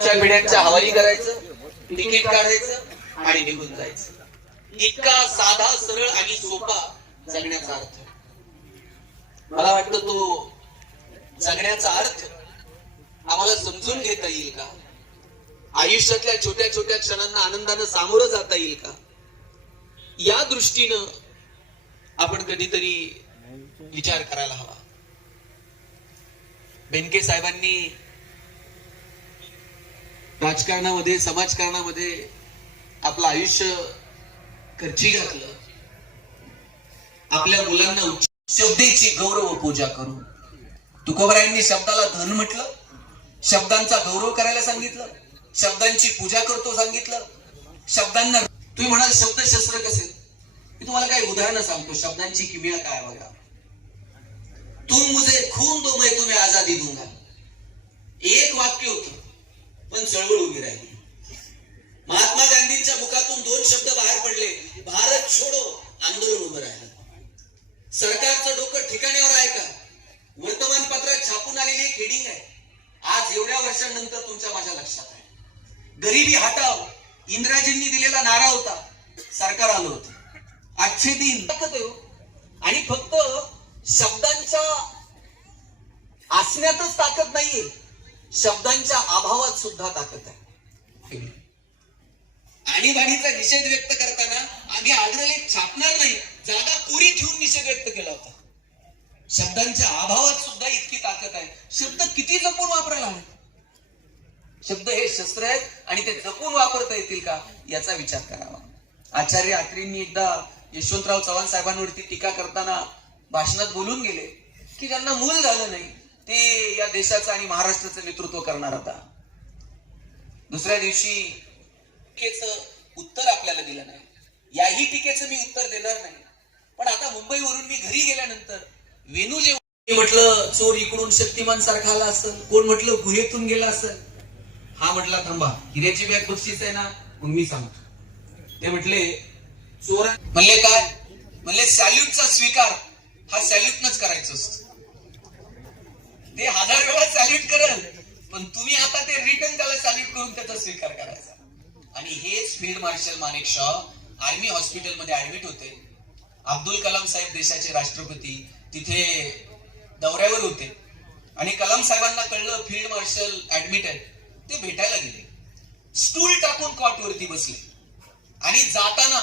च्या पिढ्यांच्या हवाली करायचं तिकीट काढायचं आणि निघून जायचं. इतका साधा सरळ आणि सोपा जगण्याचा अर्थ. मला वाटतं तो जगण्याचा अर्थ आम्हाला समजून घेता येईल का? आयुष्यातल्या छोट्या छोट्या क्षणांना आनंदानं सामोरं जाता येईल का? या दृष्टीनं आपण कधीतरी विचार करायला हवा. बेनके साहेबांनी राजकारणामध्ये समाजकारणामध्ये आपलं आयुष्य खर्ची घातलं. आपल्या मुलांना उच्च शब्देची गौरव पूजा करून तुकोबरायांनी शब्दाला धन म्हटलं शब्दांचा गौरव करायला सांगितलं शब्दांची पूजा करतो सांगितलं शब्दांना तुम्ही म्हणाल शब्दशस्त्र कसे? मी तुम्हाला काही उदाहरणं सांगतो शब्दांची किमया काय बघा. तुम मुझे खून दो मैं तुम्हें आजादी दूंगा. एक वाक्य होतं. पण चळवळ उभी राहिली. महात्मा गांधींच्या मुखातून दोन शब्द बाहेर पडले. भारत छोडो आंदोलन उभं राहिलं. सरकारचं डोकं ठिकाण्यावर आहे का? वर्तमानपत्रात छापून आलेली एक हेडिंग आहे. आज एवढ्या वर्षांनंतर तुमच्या माझ्या लक्षात आहे. गरिबी हटाव इंदिराजींनी दिलेला नारा होता. सरकार आलं होतं. आजचे दिन. आणि फक्त शब्दांच्या असण्यातच ताकद नाहीये. शब्दांच्या अभावात सुद्धा ताकद आहे. आणीबाणीचा निषेध व्यक्त करताना आम्ही आग्रलेख छापणार नाही जागा कोरी ठेवून निषेध व्यक्त केला होता. शब्दांच्या अभावात सुद्धा इतकी ताकद आहे. शब्द किती जपून वापरायला हवे? शब्द हे शस्त्र आहेत आणि ते जपून वापरता येतील का याचा विचार करावा. आचार्य आत्रींनी एकदा यशवंतराव चव्हाण साहेबांवरती टीका करताना भाषणात बोलून गेले की ज्यांना मूल झालं नाही ते या देशाचं आणि महाराष्ट्राचं नेतृत्व करणार आता. दुसऱ्या दिवशी टीकेचं उत्तर आपल्याला दिलं नाही. याही टीकेचं मी उत्तर देणार नाही. पण आता मुंबईवरून मी घरी गेल्यानंतर वेणू जे म्हटलं चोर इकडून शक्तिमान सारखा आला असेल कोण म्हटलं गुहेतून गेला असेल? हा म्हटला थांबा हिऱ्याची बॅग बक्षीस आहे ना मग मी सांगतो. ते म्हटले चोर म्हणले काय? म्हणले सॅल्यूटचा स्वीकार हा सॅल्यूटनच करायचं असतं. ते हजार वेळा सॅल्यूट करल पण तुम्ही आता ते रिटर्न त्याला सॅल्यूट करून त्याचा स्वीकार करायचा. आणि हेच field marshal Manekshaw army हॉस्पिटलमध्ये ऍडमिट होते. अब्दुल कलाम साहेब देशाचे राष्ट्रपती तिथे दौऱ्यावर होते. आणि कलाम साहेबांना कळलं फील्ड मार्शल ऍडमिट आहे ते भेटायला गेले. स्टूल टाकून कॉट वरती बसले. आणि जाताना